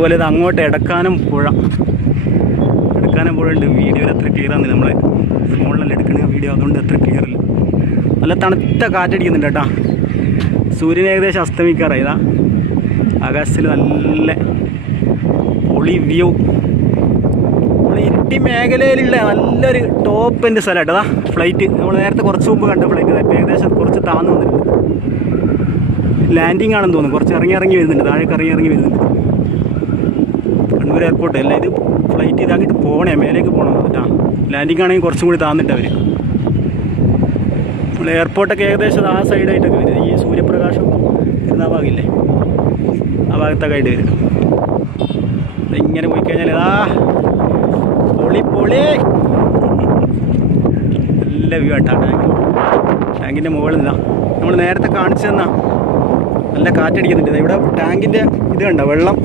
അതുപോലെ ഇത് അങ്ങോട്ട് എടക്കാനം പുഴ ഉണ്ട്. വീഡിയോയിൽ അത്ര ക്ലിയർ ആകുന്നില്ല, നമ്മൾ ഫോണിലെല്ലാം എടുക്കുന്ന വീഡിയോ, അതുകൊണ്ട് അത്ര ക്ലിയർ ഇല്ല. നല്ല തണുത്ത കാറ്റടിക്കുന്നുണ്ട് കേട്ടോ. സൂര്യൻ ഏകദേശം അസ്തമിക്കാറായി. ഇതാ ആകാശത്തിൽ നല്ല പൊളി വ്യൂ. നമ്മൾ ഇരിട്ടി മേഖലയിലുള്ള നല്ലൊരു ടോപ്പ് എൻ്റെ സ്ഥലമായിട്ട് അതാ ഫ്ലൈറ്റ്. നമ്മൾ നേരത്തെ കുറച്ച് മുമ്പ് കണ്ട ഫ്ലൈറ്റ് ഏകദേശം കുറച്ച് താഴ്ന്നു വന്നിട്ടുണ്ട്. ലാൻഡിങ് ആണെന്ന് തോന്നുന്നു. കുറച്ച് ഇറങ്ങി വരുന്നുണ്ട്, താഴേക്ക് ഇറങ്ങി വരുന്നുണ്ട്. കണ്ണൂർ എയർപോർട്ട് അല്ല ഇത്. ഫ്ലൈറ്റ് ഇതാക്കിയിട്ട് പോകണേ, മേലേക്ക് പോകണം കേട്ടോ. ലാൻഡിങ് ആണെങ്കിൽ കുറച്ചും കൂടി താന്നിട്ട് അവർ. നമ്മൾ എയർപോർട്ടൊക്കെ ഏകദേശം ആ സൈഡായിട്ടൊക്കെ വരും. ഈ സൂര്യപ്രകാശം വരുന്ന ആ ഭാഗമില്ലേ, ആ ഭാഗത്തൊക്കെ ആയിട്ട് വരും. ഇങ്ങനെ പോയി കഴിഞ്ഞാൽ പൊളി നല്ല വ്യൂ ആട്ടാ. ടാങ്കിൻ്റെ മുകളിൽ നിന്നാ നമ്മൾ നേരത്തെ കാണിച്ചു തന്നാ നല്ല കാറ്റടിക്കുന്നുണ്ട്. ഇവിടെ ടാങ്കിൻ്റെ ഇത് കണ്ടോ, വെള്ളം